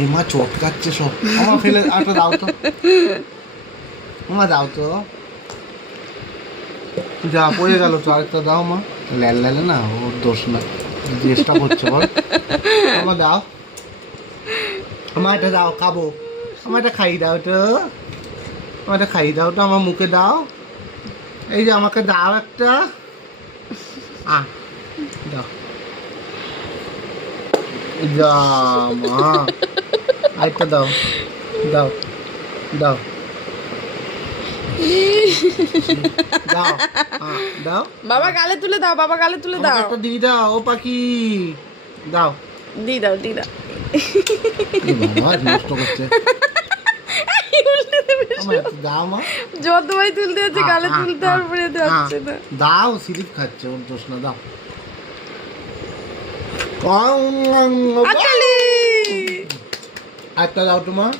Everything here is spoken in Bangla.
এই মা চটকাচ্ছে সব। আমার ফেলে একটা দাও তো, মা দাও তো, যা পড়ে গেল তো, আরেকটা দাও মা। ল্যাল ল্যালে না, ওর দোষ না, চেষ্টা করছে বল। আমার দাও, আমার এটা দাও, খাবো। আমার এটা খাইয়ে দাও তো, আমার এটা খাইয়ে দাও তো, আমার মুখে দাও। এই যে আমাকে দাও একটা, দাও, যা মা, আরেকটা দাও, দাও, দাও, দাও, দাও। বাবা গালে তুলে দাও, বাবা গালে তুলে দাও, একটা দিয়ে দাও, ও পাখি দাও। দি দাও, দি দাও। বাবা নষ্ট করছে। আমার একটু দাও মা। যতই তুলতে যাচ্ছে গালে তুলতে আর পরে যাচ্ছে না। দাও, স্লিপ খাচ্ছে, ওর দোষ না, দাও। আতালি একটা দাও তোমার।